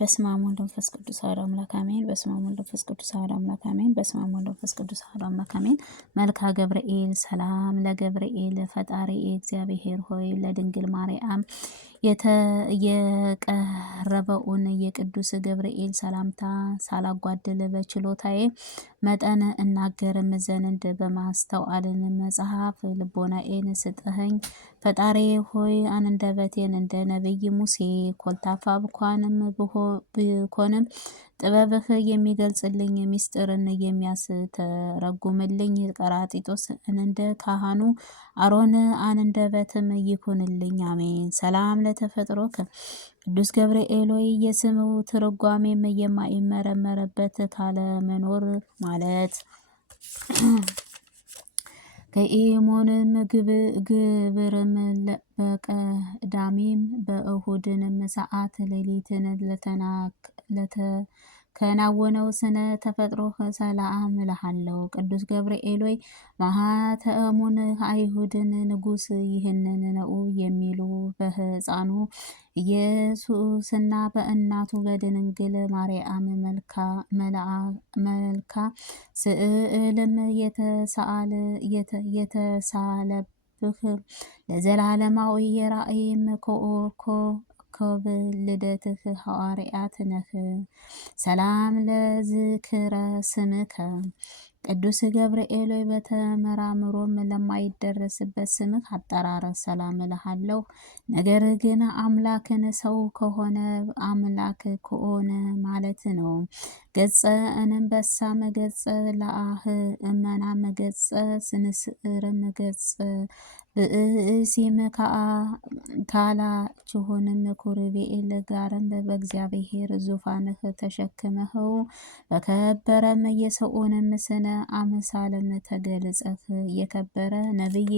በስመ አብ ወወልድ ወመንፈስ ቅዱስ አሐዱ አምላክ አሜን። በስመ አብ ወወልድ ወመንፈስ ቅዱስ አሐዱ አምላክ አሜን። በስመ አብ ወወልድ ወመንፈስ ቅዱስ አሐዱ አምላክ አሜን። መልክአ ገብርኤል ሰላም ለገብርኤል ፈጣሪ እግዚአብሔር ሆይ ለድንግል ማርያም የቀረበውን የቅዱስ ገብርኤል ሰላምታ ሳላጓድል በችሎታዬ መጠን እናገርም ዘንድ በማስተዋልን መጽሐፍ ልቦናዬን ስጠኸኝ። ፈጣሪ ሆይ አንደበቴን እንደ ነቢይ ሙሴ ኮልታፋ ብኮንም ጥበብህ የሚገልጽልኝ ሚስጥርን የሚያስተረጉምልኝ ቀራጢጦስ እንደ ካህኑ አሮን አንደበትም ይኩንልኝ። አሜን። ሰላም ለተፈጥሮከ ቅዱስ ገብርኤል ሆይ የስሙ ትርጓሜም የማይመረመርበት ካለመኖር ማለት ከኢሞንም ግብርም በቀዳሚም በእሁድንም ሰዓት ሌሊትን ለተከናወነው ስነ ተፈጥሮ ሰላም እልሃለሁ። ቅዱስ ገብርኤል ሆይ ማኅተሙን አይሁድን ንጉሥ ይህንን ነው የሚሉ በሕፃኑ ኢየሱስና በእናቱ በድንግል ማርያም መልካ ስዕልም የተሳለብህ ለዘላለማዊ የራእይም ኮከብ ልደትህ ሐዋርያት ነህ። ሰላም ለዝክረ ስምከ ቅዱስ ገብርኤል ሆይ በተመራምሮም ለማይደረስበት ስምህ አጠራር ሰላም እልሃለሁ። ነገር ግን አምላክን ሰው ከሆነ አምላክ ከሆነ ማለት ነው። ገጸ አንበሳም ገጸ ለአህ እመናም ገጸ ስንስርም ገጸ ብእሲም ካላችሁንም ኩርቤኤል ጋርም በእግዚአብሔር ዙፋንህ ተሸክመኸው በከበረም የሰውንም ስነ አምሳልም ተገልጸህ የከበረ ነቢይ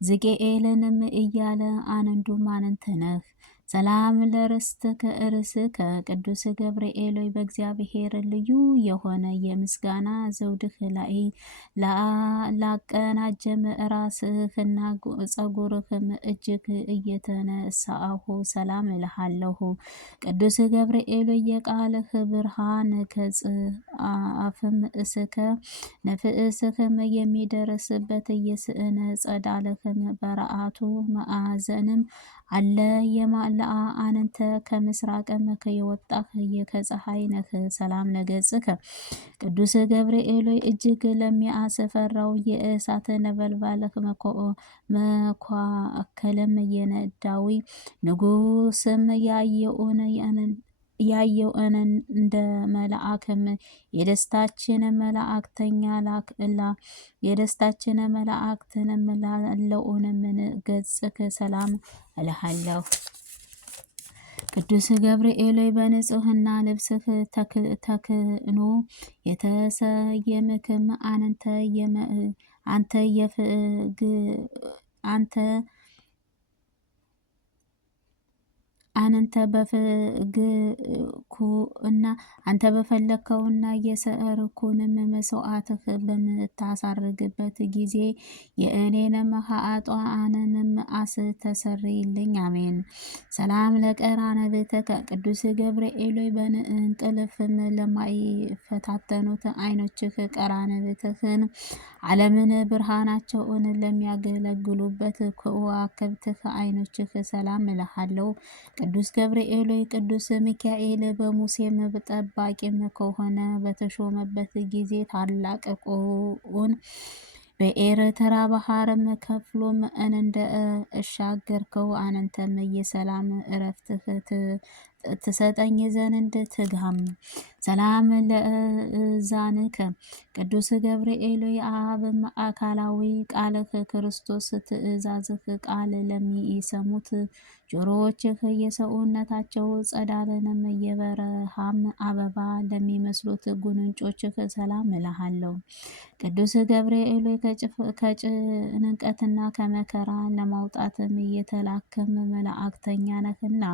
ሕዝቅኤልንም እያለ አንዱም አንተ ነህ። ሰላም ለርስትከ ርእስከ ቅዱስ ገብርኤል ሆይ በእግዚአብሔር ልዩ የሆነ የምስጋና ዘውድህ ላይ ላቀናጀም ራስህና ጸጉርህም እጅግ እየተነሳሁ ሰላም እልሃለሁ። ቅዱስ ገብርኤል ሆይ የቃልህ ብርሃን ከጽአፍም እስከ ነፍስህም የሚደርስበት የስዕነ ጸዳልህም በረአቱ ማዕዘንም አለ የማለአ አንተ ከምስራቅም ከየወጣህ ከፀሐይ ነህ። ሰላም ለገጽከ ቅዱስ ገብርኤል ሆይ እጅግ ለሚያስፈራው የእሳት ነበልባልህ መኳከልም የነዳዊ ንጉስም ያየውን እንደ መልአክም የደስታችን መላእክተኛ የደስታችን መላእክትንም ላለውንም ገጽክ ሰላም እልሃለሁ። ቅዱስ ገብርኤል ሆይ በንጽህና ልብስህ ተክህኖ የተሰየምክም አንተ በፈለግከውና የሰርኩንም መስዋዕትህ በምታሳርግበት ጊዜ የእኔንም ኃጥአንንም አስተሰርይልኝ። አሜን። ሰላም ለቀራንብትከ ቅዱስ ገብርኤል ሆይ በእንቅልፍም ለማይፈታተኑት ዓይኖችህ ቀራንብትህን ዓለምን ብርሃናቸውን ለሚያገለግሉበት ከዋክብትህ ዓይኖችህ ሰላም እልሃለሁ። ቅዱስ ገብርኤል ሆይ ቅዱስ ሚካኤል በሙሴም ጠባቂም ከሆነ በተሾመበት ጊዜ ታላቅ ቁን በኤርትራ ባህርም ከፍሎም እንደ እሻገርከው አንተም የሰላም እረፍትህ ትሰጠኝ ዘንድ ትጋም። ሰላም ለእዛንከ ቅዱስ ገብርኤል ሆይ አብም አካላዊ ቃልህ ክርስቶስ ትእዛዝህ ቃል ለሚሰሙት ጆሮዎችህ የሰውነታቸው ጸዳልንም የበረሃም አበባ ለሚመስሉት ጉንጮችህ ሰላም እልሃለሁ። ቅዱስ ገብርኤል ሆይ ከጭንቀትና ከመከራ ለማውጣትም የተላከም መላእክተኛ ነህና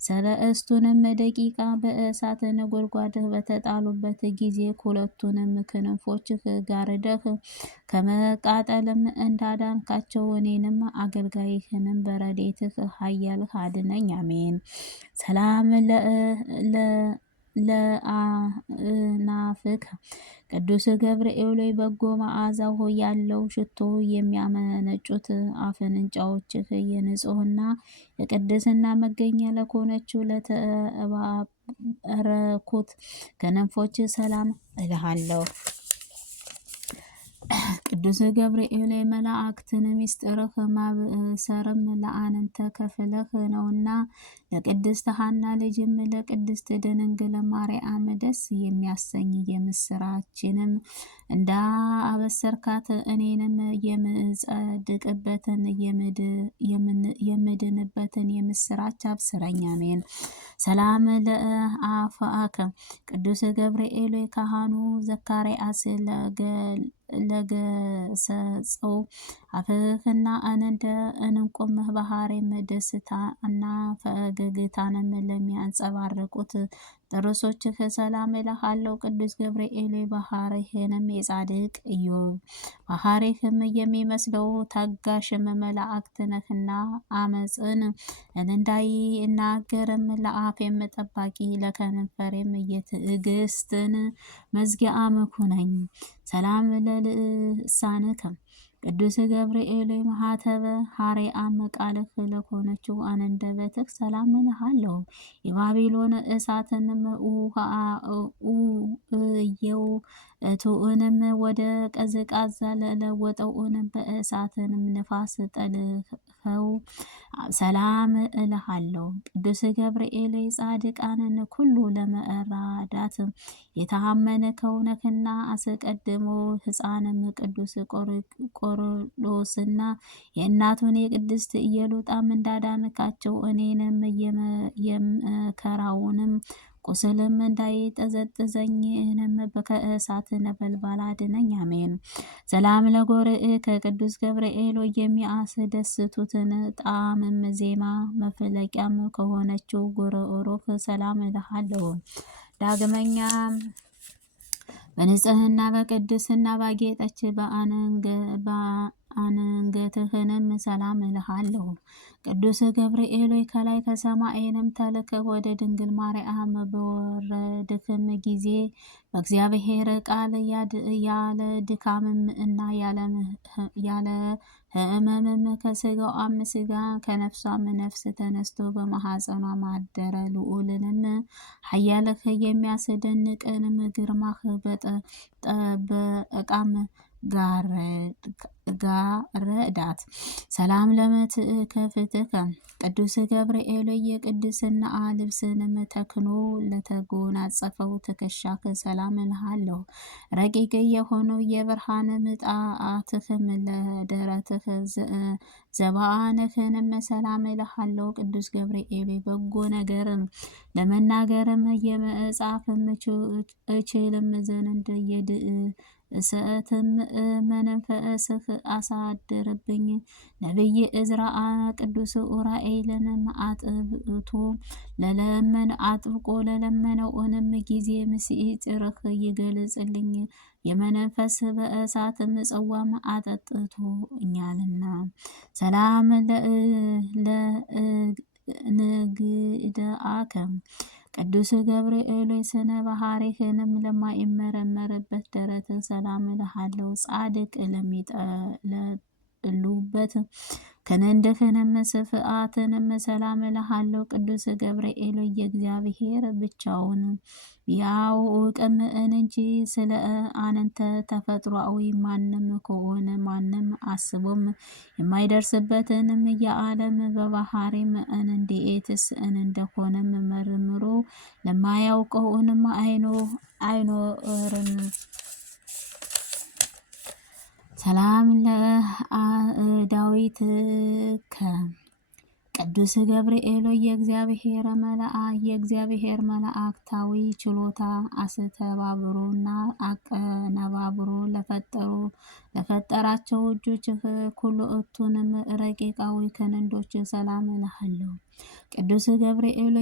ሰለስቱ ሶስቱንም ደቂቃ በእሳት ነጎድጓድህ በተጣሉበት ጊዜ ሁለቱንም ክንፎችህ ጋርደህ ከመቃጠልም እንዳዳንካቸው እኔንም አገልጋይህንም በረድኤትህ ኃያልህ አድነኝ። አሜን። ሰላም ለአእናፍከ ቅዱስ ገብርኤል ሆይ በጎ መዓዛ ሆይ ያለው ሽቶ የሚያመነጩት አፍንጫዎችህ የንጽህና የቅድስና መገኛ ለሆነችው ለተባረኩት ክንፎች ሰላም እልሃለሁ። ቅዱስ ገብርኤል መላእክትን ምስጢርህ ማብሰርም ለአንተ ከፍለህ ነውና ለቅድስት ሐና ልጅም ለቅድስት ድንግል ማርያም ደስ የሚያሰኝ የምስራችንም እንዳበሰርካት እኔንም የምጸድቅበትን የምድንበትን የምስራች አብስረኝ። አሜን። ሰላም ለአፍአከ ቅዱስ ገብርኤል ካህኑ ዘካርያስ ለገሰጸው አፍህና እንደ እንቁምህ ባህሬም ደስታ እና ፈገግታንም ለሚያንጸባርቁት ጥርሶችህ ሰላም እልሃለሁ። ቅዱስ ገብርኤል ባህሪህንም የጻድቅ ኢዮብ ባህሪህም የሚመስለው ታጋሽም መላእክት ነህና አመፅን እንዳይናገርም ለአፌም ጠባቂ ለከንፈሬም የትዕግስትን መዝጊያ አምኩነኝ። ሰላም ለልሳንከ ቅዱስ ገብርኤል ማኅተበ ሐሬአም ቃልህ ለሆነችው አንደበትህ ሰላም እልሃለሁ። የባቢሎን እሳትንም እየው እቶንም ወደ ቀዝቃዛ ለለወጠውንም በእሳትንም ንፋስ ጠልኸው ሰላም እልሃለሁ። ቅዱስ ገብርኤል ጻድቃንን ሁሉ ለመራዳት የታመንከው ነህና አስቀድሞ ሕፃንም ቅዱስ ቆርሎስና የእናቱን የቅድስት ኢየሉጣም እንዳዳንካቸው እኔንም የመከራውንም ቁስልም እንዳይጠዘጥዘኝንም ከእሳት ነበልባል አድነኝ። አሜን። ሰላም ለጎርዕከ ቅዱስ ገብርኤል የሚያስደስቱትን ጣዕምም ዜማ መፍለቂያም ከሆነችው ጉሮሮህ ሰላም እልሃለሁ። ዳግመኛ በንጽህና በቅድስና ባጌጠች በአንገትህንም ሰላም እልሃለሁ። ቅዱስ ገብርኤል ከላይ ከሰማይንም ተልከህ ወደ ድንግል ማርያም በወረድክም ጊዜ በእግዚአብሔር ቃል ያለ ድካምም እና ያለ ሕመምም ከስጋዋም ስጋ ከነፍሷም ነፍስ ተነስቶ በማኅፀኗ ማደረ ልዑልንም ኃያልህ የሚያስደንቅንም ግርማህ በጠበቃም ጋረዳት። ሰላም ለመትከፍትከ ቅዱስ ገብርኤል የቅድስና ልብስንም ተክኖ ለተጎናጸፈው ትከሻህ ሰላም እልሃለሁ። ረቂቅ የሆነው የብርሃን ምጣትህም ለደረትህ ዘባንህንም ሰላም እልሃለሁ። ቅዱስ ገብርኤል በጎ ነገርም ለመናገርም የመጻፍም እችልም ዘንድ የድእሰትም መንፈስህ አሳድርብኝ። ነቢይ ዕዝራ ቅዱስ ኡራኤልንም አጥብቆ ለለመነውንም ጊዜ ምስጢርህ ይገልጽልኝ የመንፈስ በእሳትም ጽዋም አጠጥቶኛልና። ሰላም ለንግድአከ ቅዱስ ገብርኤል ስነ ባህሪህንም ለማይመረመርበት ደረትህ ሰላም እልሃለሁ። ጻድቅ ለሚጠሉበት ክንድህንም ስፍአትንም ሰላም እልሃለሁ። ቅዱስ ገብርኤል የእግዚአብሔር ብቻውን ቢያውቅም እንጂ ስለ አንተ ተፈጥሯዊ ማንም ከሆነ ማንም አስቦም የማይደርስበትንም የዓለም በባህሪም እንዴትስ እንደሆነም መርምሮ ለማያውቀውንም አይኖርም። ሰላም ለአእዳዊትከ ቅዱስ ገብርኤል የእግዚአብሔር መላእክታዊ ችሎታ አስተባብሮና አቀነባብሮ ለፈጠራቸው እጆችህ ኩልእቱንም ረቂቃዊ ክንዶች ሰላም እልሃለሁ። ቅዱስ ገብርኤል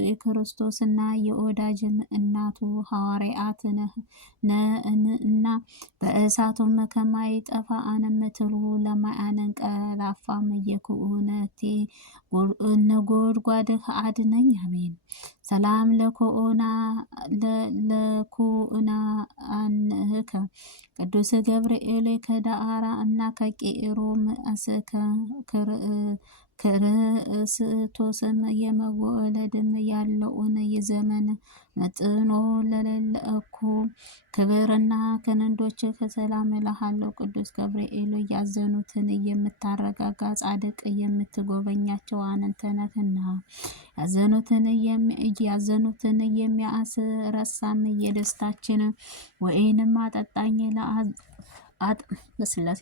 የክርስቶስና የወዳጅም እናቱ ሐዋርያት እና በእሳቱም ከማይጠፋ አንምትሉ ለማያንቀላፋም የክህነቴ ነጎድጓድህ አድነኝ። አሜን። ሰላም ለኩእናንህከ ቅዱስ ገብርኤል ከዳአራ እና ከቄሮም ክርስቶስም የመወለድም ያለውን የዘመን መጥኖ ለሌለእኩ ክብርና ክንዶች ከሰላም እልሃለሁ። ቅዱስ ገብርኤል ያዘኑትን የምታረጋጋ ጻድቅ የምትጎበኛቸው አንተ ነህና ያዘኑትን የሚያስረሳም የደስታችን ወይንም አጠጣኝ በስላሴ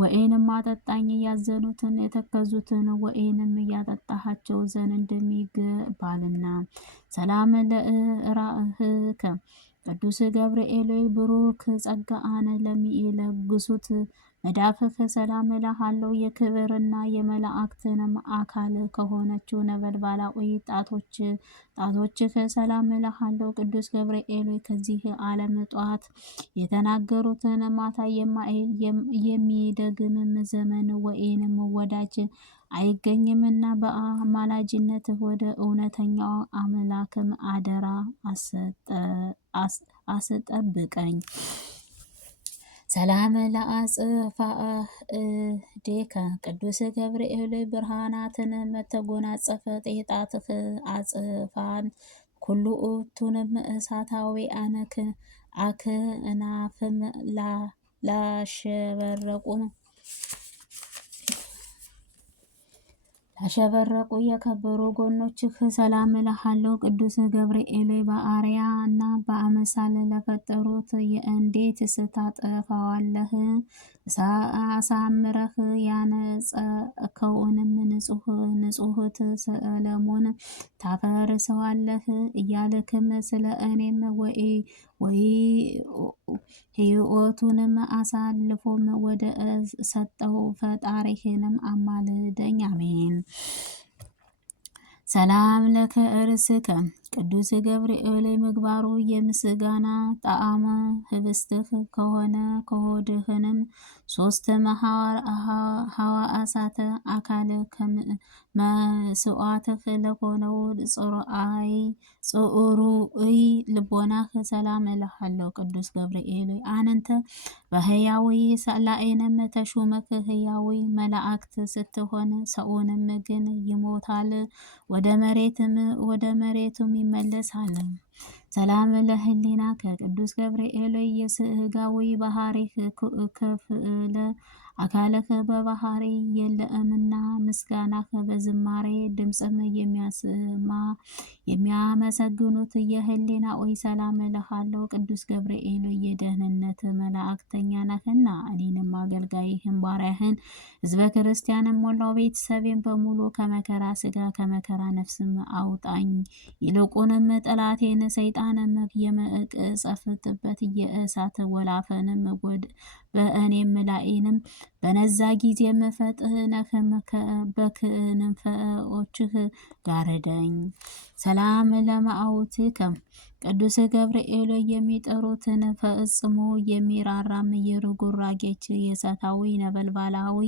ወይንም አጠጣኝ ያዘኑትን የተከዙትን ወይንም ያጠጣሃቸው ዘንድ እንደሚገባልና። ሰላም ለእራእህከ ቅዱስ ገብርኤል ብሩክ ጸጋአነ ለሚለግሱት መዳፍህ ሰላም እልሃለሁ። የክብርና የመላእክትንም አካል ከሆነችው ነበልባላዊ ጣቶችህ ሰላም እልሃለሁ። ቅዱስ ገብርኤል ከዚህ ዓለም ጧት የተናገሩትን ማታ የሚደግምም ዘመን ወይንም ወዳጅ አይገኝምና በአማላጅነት ወደ እውነተኛው አምላክም አደራ አስጠብቀኝ። ሰላም ለአጽፋእዴከ ቅዱስ ገብርኤል ብርሃናትን መተጎናጸፈ ጤጣትህ አጽፋን ኩልኡቱንም እሳታዊ አክናፍም ላሸበረቁ የከበሩ ጎኖችህ ሰላም እልሃለሁ። ቅዱስ ገብርኤል በአርያ እና በአምሳል ለፈጠሩት እንዴት ስታጠፋዋለህ? አሳምረህ ያነጸከውንም ንጹሕት ሰለሞን ታፈርሰዋለህ እያልክም ስለ እኔም ሕይወቱንም አሳልፎም ወደ ሰጠው ፈጣሪህንም አማልደኝ። አሜን። ሰላም ለከርእስከ ቅዱስ ገብርኤል ምግባሩ የምስጋና ጣዕመ ህብስትህ ከሆነ ከሆድህንም 3 ሐዋሳተ አካል መስዋዕትህ ለሆነው ጽሩይ ልቦናህ ሰላም እልሃለሁ። ቅዱስ ገብርኤል አንተ በህያዊ ላይንም ተሹመህ ህያዊ መላእክት ስትሆን ሰውንም ግን ይሞታል ወደ መሬቱም ይመለሳል። ሰላም ለህሊና ከቅዱስ ገብርኤል የስጋዊ ባህሪህ ክፍለ አካልህ በባህሪ የለምና ምስጋናህ በዝማሬ ድምፅም የሚያመሰግኑት የህሊና ሰላም እልሃለሁ። ቅዱስ ገብርኤል የደህንነት መላእክተኛ ነህና እኔንም አገልጋይህን ባሪያህን ህዝበ ክርስቲያንም ሞላው ቤተሰቤን በሙሉ ከመከራ ስጋ ከመከራ ነፍስም አውጣኝ። ይልቁንም ጠላቴን ሰይጣንም የመቅሰፍትበት የእሳት ወላፈንም በእኔም ላይንም በነዛ ጊዜም ፈጥነህም በክንፎችህ ጋርደኝ። ሰላም ለማዕውትከ ቅዱስ ገብርኤል የሚጠሩትን ፈጽሞ የሚራራም የርጉራጌች የእሳታዊ ነበልባላዊ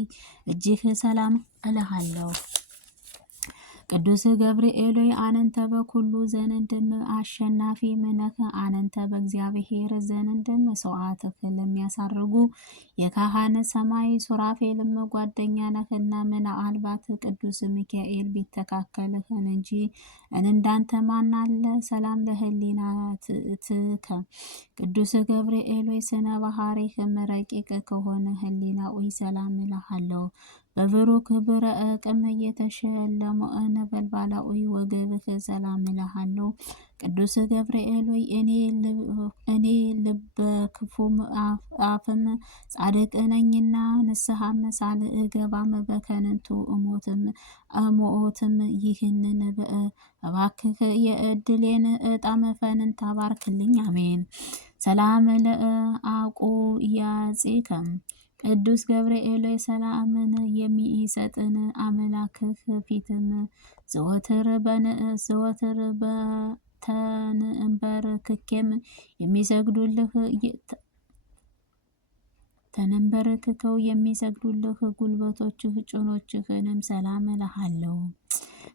እጅህ ሰላም እልሃለሁ። ቅዱስ ገብርኤል አንተ በኩሉ ዘንድም አሸናፊ ነህ። አንተ በእግዚአብሔር ዘንድም መስዋዕትህ ለሚያሳርጉ የካህን ሰማይ ሱራፌልም ጓደኛ ነህና ምናልባት ቅዱስ ሚካኤል ቢተካከልህን እንጂ እንዳንተ ማን አለ? ሰላም ለህሊናትከ ቅዱስ ገብርኤል ስነ ባህሪህም ረቂቅ ከሆነ ህሊና ሰላም እልሃለሁ። በብሩክ ብረቅም የተሸለመ ነበልባላዊ ወገብህ ሰላም እልሃለሁ። ቅዱስ ገብርኤል ሆይ እኔ ልበ ክፉም አፍም ጻድቅ ነኝና ንስሐም ሳልገባም በከንቱ እሞትም ይህንን እባክህ የእድሌን ዕጣም ፈንታ ባርክልኝ። አሜን። ሰላም ለአቁያጺከ ቅዱስ ገብርኤል ሰላምን የሚሰጥን አምላክህ ፊትም ዘወትር በተንበርክኬም የሚሰግዱልህ ተንበርክከው የሚሰግዱልህ ጉልበቶችህ ጭኖችህንም ሰላም እልሃለሁ።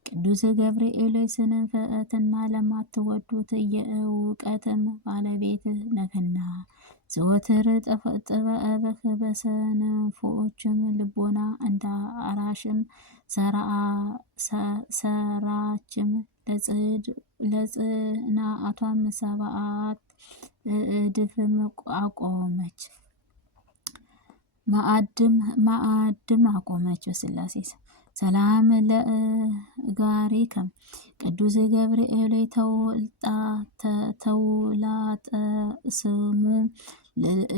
ቅዱስ ገብርኤል ስንፍዕና ለማትወዱት የእውቀትም ባለቤት ነህና ዘወትር ጥበብህ በሰነፎችም ልቦና እንደ አራሽም ሰራችም ለጽናቷም 7 እድፍም አቆመች። ማዕድም አቆመች። በስላሴ ሰላም ለእጋሪከ ቅዱስ ገብርኤል ተውላጠ ስሙ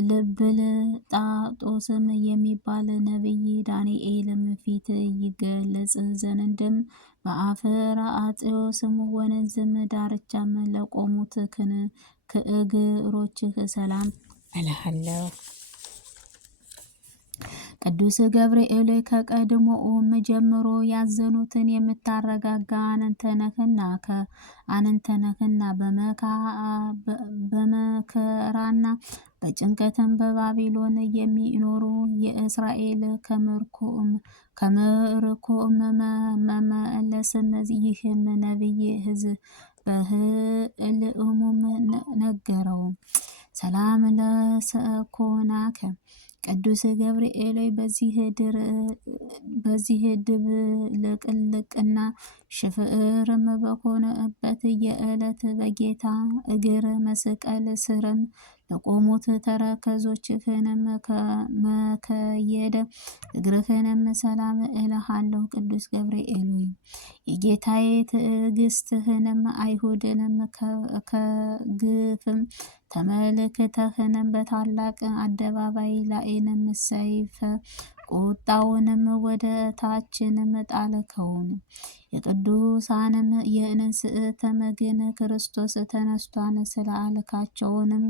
ልብልጣጦስም የሚባል ነቢይ ዳንኤልም ፊት ይገለጽ ዘንድም በአፍራጥዮስም ወንዝም ዳርቻም ለቆሙት ከእግሮችህ ሰላም እልሃለሁ። ቅዱስ ገብርኤል ከቀድሞውም ጀምሮ ያዘኑትን የምታረጋጋ አንተ ነህና በመከራና በጭንቀትም በባቢሎን የሚኖሩ የእስራኤል ከምርኮም መመለስም ይህም ነቢይ በህልሙም ነገረው። ሰላም ለሰኮናከ ቅዱስ ገብርኤል በዚህ ድብልቅልቅና ሽፍርም በሆነበት የዕለት በጌታ እግር መስቀል ስርም ለቆሙት ተረከዞችህንም ከመከየድ እግርህንም ሰላም እልሃለሁ። ቅዱስ ገብርኤል ሆይ የጌታዬ ትዕግስትህንም አይሁድንም ከግፍም ተመልክተህንም በታላቅ አደባባይ ላይንም ሰይፈ ቁጣውንም ወደ ታችንም ጣልከውን። የቅዱሳንም የንስእተም ግን ክርስቶስ ተነስቷን ስለአልካቸውንም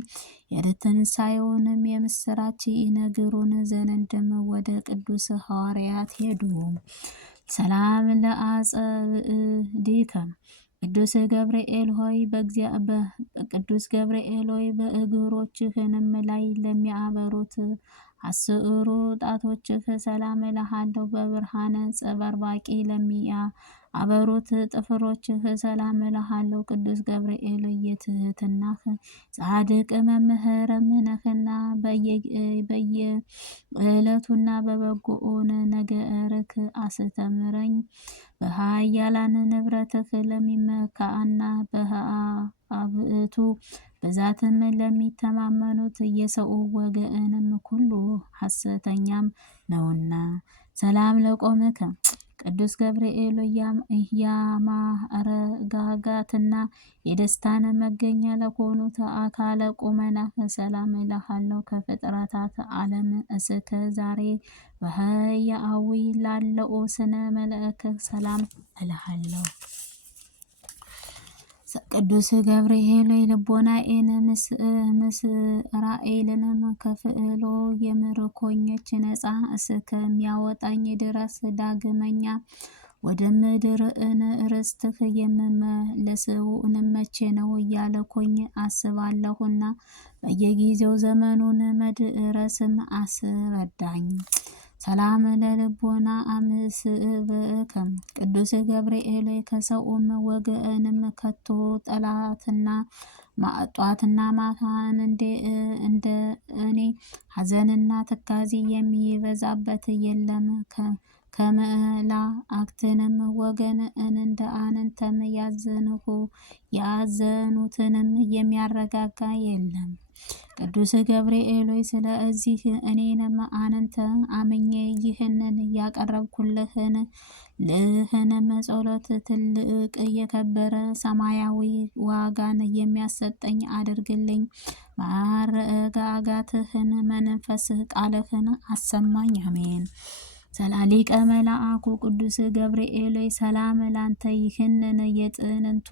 የትንሣኤውንም የምስራች ይነግሩን ዘንድም ወደ ቅዱስ ሐዋርያት ሄዱ። ሰላም ለአጸብዕዲከ ቅዱስ ገብርኤል ሆይ በእግሮችህንም ላይ ለሚያበሩት 10 ጣቶችህ ሰላም እልሃለሁ። በብርሃነ ጸበርባቂ ለሚያበሩት ጥፍሮችህ ሰላም እልሃለሁ። ቅዱስ ገብርኤል የትህትናህ ጻድቅ መምህርም ነህና በየዕለቱና በበጎውን ነገርክ አስተምረኝ። በኃያላን ንብረትህ ለሚመካና በሀብቱ ብዛትም ለሚተማመኑት የሰው ወገንም ሁሉ ሐሰተኛም ነውና። ሰላም ለቆምከ ቅዱስ ገብርኤል የማዕረጋጋትና የደስታን መገኛ ለሆኑት አካለ ቁመናህ ሰላም እልሃለሁ። ከፍጥረታት ዓለም እስከ ዛሬ በሕያዊ ላለው ስነ መለክህ ሰላም እልሃለሁ። ቅዱስ ገብርኤል ልቦናዬን ምስራኤልንም ከፍዕሎ የምርኮኞች ነፃ እስከሚያወጣኝ ድረስ ዳግመኛ ወደ ምድርን ርስትህ የምመለሰውን መቼ ነው እያልኩኝ አስባለሁና በየጊዜው ዘመኑን መድረስም አስረዳኝ። ሰላም ለልቦና አምስብከ ቅዱስ ገብርኤል ከሰውም ወገንም ከቶ ጠላትና ጧትና ማታን እንደ እኔ ሐዘንና ትካዜ የሚበዛበት የለም። ከመላእክትንም ወገን እንደ አንተም ያዘኑትንም የሚያረጋጋ የለም። ቅዱስ ገብርኤል ሆይ ስለዚህ እኔንም አንተ አምኜ ይህንን ያቀረብኩልህን ጸሎት ትልቅ የከበረ ሰማያዊ ዋጋን የሚያሰጠኝ አድርግልኝ። ማረጋጋትህን መንፈስ ቃልህን አሰማኝ። አሜን። ሊቀ መላእክቱ ቅዱስ ገብርኤል ሰላም ላንተ ይህንን የጥንቱ